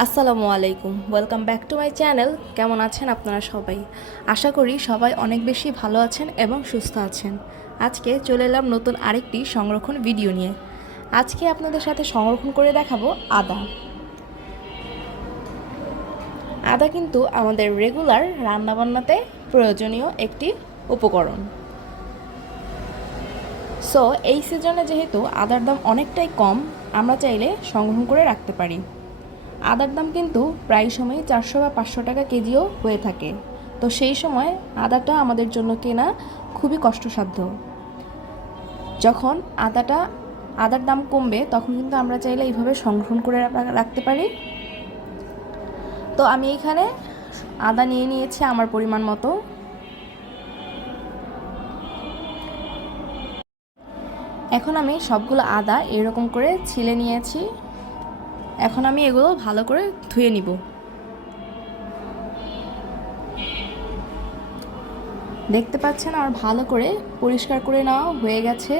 আসসালামু আলাইকুম। Welcome back to my channel কেমন আছেন আপনারা সবাই? আশা করি সবাই অনেক বেশি ভালো আছেন এবং সুস্থ আছেন। আজকে চলে এলাম নতুন আরেকটি সংরক্ষণ ভিডিও নিয়ে। আজকে আপনাদের সাথে সংরক্ষণ করে দেখাবো আদা। আদা কিন্তু আমাদের রেগুলার রান্নাবান্নাতে প্রয়োজনীয় একটি উপকরণ। সো এই সিজনে যেহেতু আদার দাম অনেকটাই কম, আমরা চাইলে সংগ্রহ করে রাখতে পারি। আদার দাম কিন্তু প্রায় সময় চারশো বা পাঁচশো টাকা কেজিও হয়ে থাকে। তো সেই সময় আদাটা আমাদের জন্য কেনা খুবই কষ্টসাধ্য। যখন আদাটা, আদার দাম কমবে, তখন কিন্তু আমরা চাইলে এইভাবে সংরক্ষণ করে রাখতে পারি। তো আমি এখানে আদা নিয়ে নিয়েছি আমার পরিমাণ মতো। এখন আমি সবগুলো আদা এরকম করে ছিলে নিয়েছি। এখন আমি এগুলো ভালো করে ধুয়ে নিব। দেখতে পাচ্ছেন আর ভালো করে পরিষ্কার করে নেওয়া হয়ে গেছে।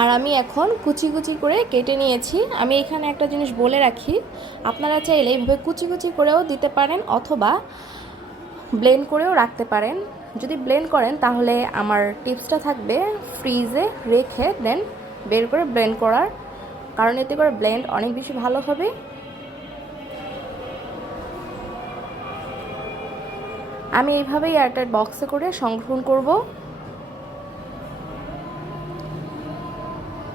আর আমি এখন কুচি কুচি করে কেটে নিয়েছি। আমি এখানে একটা জিনিস বলে রাখি, আপনারা চাইলে এইভাবে কুচি কুচি করেও দিতে পারেন অথবা ব্লেন্ড করেও রাখতে পারেন। যদি ব্লেন্ড করেন তাহলে আমার টিপসটা থাকবে, ফ্রিজে রেখে দেন, বের করে ব্লেন্ড করার কারণ এতে করে ব্লেন্ড অনেক বেশি ভালো হবে। আমি এইভাবেই এয়ারটাইট বক্সে করে সংরক্ষণ করব।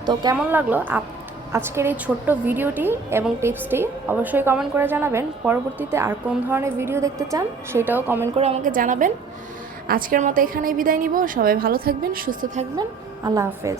তো কেমন লাগল? আপ- আজকের এই ছোট্ট ভিডিওটি এবং টিপসটি অবশ্যই কমেন্ট করে জানাবেন। পরবর্তীতে আর কোন ধরনের ভিডিও দেখতে চান সেটাও কমেন্ট করে আমাকে জানাবেন। আজকের মতো এখানেই বিদায় নিব। সবাই ভালো থাকবেন, সুস্থ থাকবেন। আল্লাহ হাফেজ।